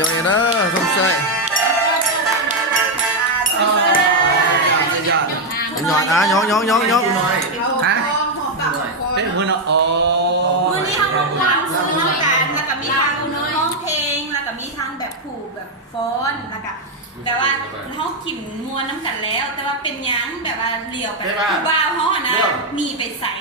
ยกเองเด้อส้มเส้ยหยอดยกหน่อยฮะเป็นคนอ๋อมือนี้เขาร้องรำซื้อน้ำกันแล้วก็มีทางร้องเพลงแล้วก็มีทางแบบผูกแบบฟ้อนแล้วก็แต่ว่าเขาขิมมวนน้ำกันแล้วแต่ว่าเป็นยังแบบว่าเหลี่ยวไปบ้าเขาอะนะมีไปใส่